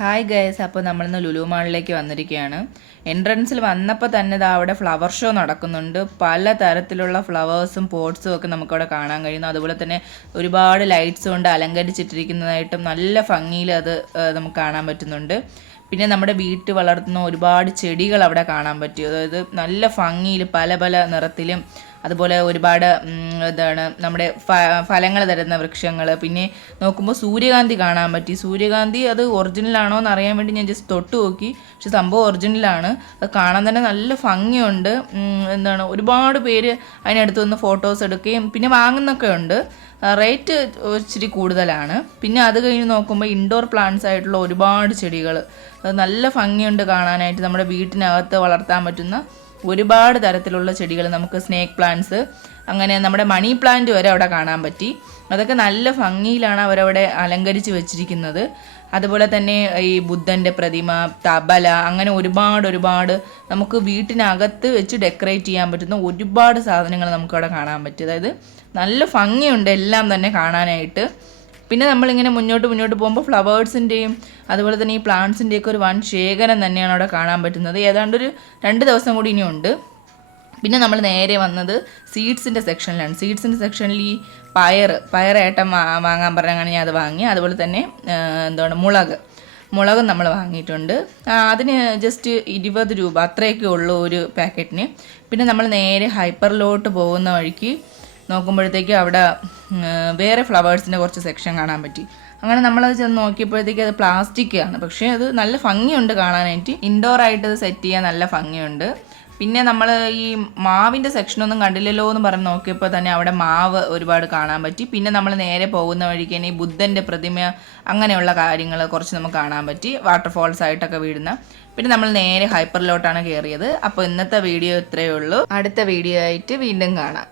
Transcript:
Hi guys, അപ്പോൾ നമ്മളിന്ന് ലുലു മാളിലേക്ക് വന്നിരിക്കുകയാണ്. എൻട്രൻസിൽ വന്നപ്പോൾ തന്നെ അവിടെ ഫ്ലവർ ഷോ നടക്കുന്നുണ്ട്. പല തരത്തിലുള്ള ഫ്ലവേഴ്സും പോട്ട്സും ഒക്കെ നമുക്കവിടെ കാണാൻ കഴിയുന്നു. അതുപോലെ തന്നെ ഒരുപാട് ലൈറ്റ്സ് കൊണ്ട് അലങ്കരിച്ചിട്ടിരിക്കുന്നതായിട്ടും നല്ല ഭംഗിയിൽ അത് നമുക്ക് കാണാൻ പറ്റുന്നുണ്ട്. പിന്നെ നമ്മുടെ വീട്ടിൽ വളർത്തുന്ന ഒരുപാട് ചെടികൾ അവിടെ കാണാൻ പറ്റി. അതായത് നല്ല ഭംഗിയിൽ പല പല നിറത്തിലും അതുപോലെ ഒരുപാട് നമ്മുടെ ഫലങ്ങൾ തരുന്ന വൃക്ഷങ്ങൾ. പിന്നെ നോക്കുമ്പോൾ സൂര്യകാന്തി കാണാൻ പറ്റി. സൂര്യകാന്തി അത് ഒറിജിനലാണോ എന്ന് അറിയാൻ വേണ്ടി ഞാൻ ജസ്റ്റ് തൊട്ട് നോക്കി. പക്ഷെ സംഭവം ഒറിജിനലാണ്. അത് കാണാൻ തന്നെ നല്ല ഭംഗിയുണ്ട്. ഒരുപാട് പേര് അതിനടുത്ത് നിന്ന് ഫോട്ടോസ് എടുക്കുകയും പിന്നെ വാങ്ങുന്നൊക്കെ ഉണ്ട്. റേറ്റ് ഇച്ചിരി കൂടുതലാണ്. പിന്നെ അത് കഴിഞ്ഞ് നോക്കുമ്പോൾ ഇൻഡോർ പ്ലാന്റ്സ് ആയിട്ടുള്ള ഒരുപാട് ചെടികൾ, അത് നല്ല ഭംഗിയുണ്ട് കാണാനായിട്ട്. നമ്മുടെ വീട്ടിനകത്ത് വളർത്താൻ പറ്റുന്ന ഒരുപാട് തരത്തിലുള്ള ചെടികൾ, നമുക്ക് സ്നേക്ക് പ്ലാന്റ്സ്, അങ്ങനെ നമ്മുടെ മണി പ്ലാന്റ് വരെ അവിടെ കാണാൻ പറ്റി. അതൊക്കെ നല്ല ഭംഗിയിലാണ് അവരവിടെ അലങ്കരിച്ച് വെച്ചിരിക്കുന്നത്. അതുപോലെ തന്നെ ഈ ബുദ്ധൻ്റെ പ്രതിമ, തബല, അങ്ങനെ ഒരുപാട് നമുക്ക് വീട്ടിനകത്ത് വെച്ച് ഡെക്കറേറ്റ് ചെയ്യാൻ പറ്റുന്ന ഒരുപാട് സാധനങ്ങൾ നമുക്കവിടെ കാണാൻ പറ്റും. അതായത് നല്ല ഭംഗിയുണ്ട് എല്ലാം തന്നെ കാണാനായിട്ട്. പിന്നെ നമ്മളിങ്ങനെ മുന്നോട്ട് പോകുമ്പോൾ ഫ്ലവേഴ്സിൻ്റെയും അതുപോലെ തന്നെ ഈ പ്ലാന്റ്സിൻ്റെയൊക്കെ ഒരു വൻ ശേഖരം തന്നെയാണ് അവിടെ കാണാൻ പറ്റുന്നത്. ഏതാണ്ട് ഒരു 2 ദിവസം കൂടി ഇനിയുണ്ട്. പിന്നെ നമ്മൾ നേരെ വന്നത് സീഡ്സിൻ്റെ സെക്ഷനിലാണ്. സീഡ്സിൻ്റെ സെക്ഷനിൽ ഈ പയറേട്ടം വാങ്ങാൻ പറഞ്ഞാണ് ഞാൻ അത് വാങ്ങി. അതുപോലെ തന്നെ മുളകും നമ്മൾ വാങ്ങിയിട്ടുണ്ട്. അതിന് ജസ്റ്റ് 20 രൂപ അത്രയൊക്കെ ഉള്ളൂ ഒരു പാക്കറ്റിന്. പിന്നെ നമ്മൾ നേരെ ഹൈപ്പറിലോട്ട് പോകുന്ന വഴിക്ക് നോക്കുമ്പോഴത്തേക്ക് അവിടെ വേറെ ഫ്ലവേഴ്സിൻ്റെ കുറച്ച് സെക്ഷൻ കാണാൻ പറ്റി. അങ്ങനെ നമ്മളത് ചെന്ന് നോക്കിയപ്പോഴത്തേക്ക് അത് പ്ലാസ്റ്റിക് ആണ്. പക്ഷേ അത് നല്ല ഭംഗിയുണ്ട് കാണാനായിട്ട്. ഇൻഡോർ ആയിട്ട് അത് സെറ്റ് ചെയ്യാൻ നല്ല ഭംഗിയുണ്ട്. പിന്നെ നമ്മൾ ഈ മാവിൻ്റെ സെക്ഷനൊന്നും കണ്ടില്ലല്ലോ എന്ന് പറഞ്ഞ് നോക്കിയപ്പോൾ തന്നെ അവിടെ മാവ് ഒരുപാട് കാണാൻ പറ്റി. പിന്നെ നമ്മൾ നേരെ പോകുന്ന വഴിക്ക് തന്നെ ഈ ബുദ്ധൻ്റെ പ്രതിമ, അങ്ങനെയുള്ള കാര്യങ്ങൾ കുറച്ച് നമുക്ക് കാണാൻ പറ്റി. വാട്ടർഫോൾസ് ആയിട്ടൊക്കെ വീഴുന്ന. പിന്നെ നമ്മൾ നേരെ ഹൈപ്പറിലോട്ടാണ് കയറിയത്. അപ്പോൾ ഇന്നത്തെ വീഡിയോ ഇത്രയേ ഉള്ളൂ. അടുത്ത വീഡിയോ ആയിട്ട് വീണ്ടും കാണാം.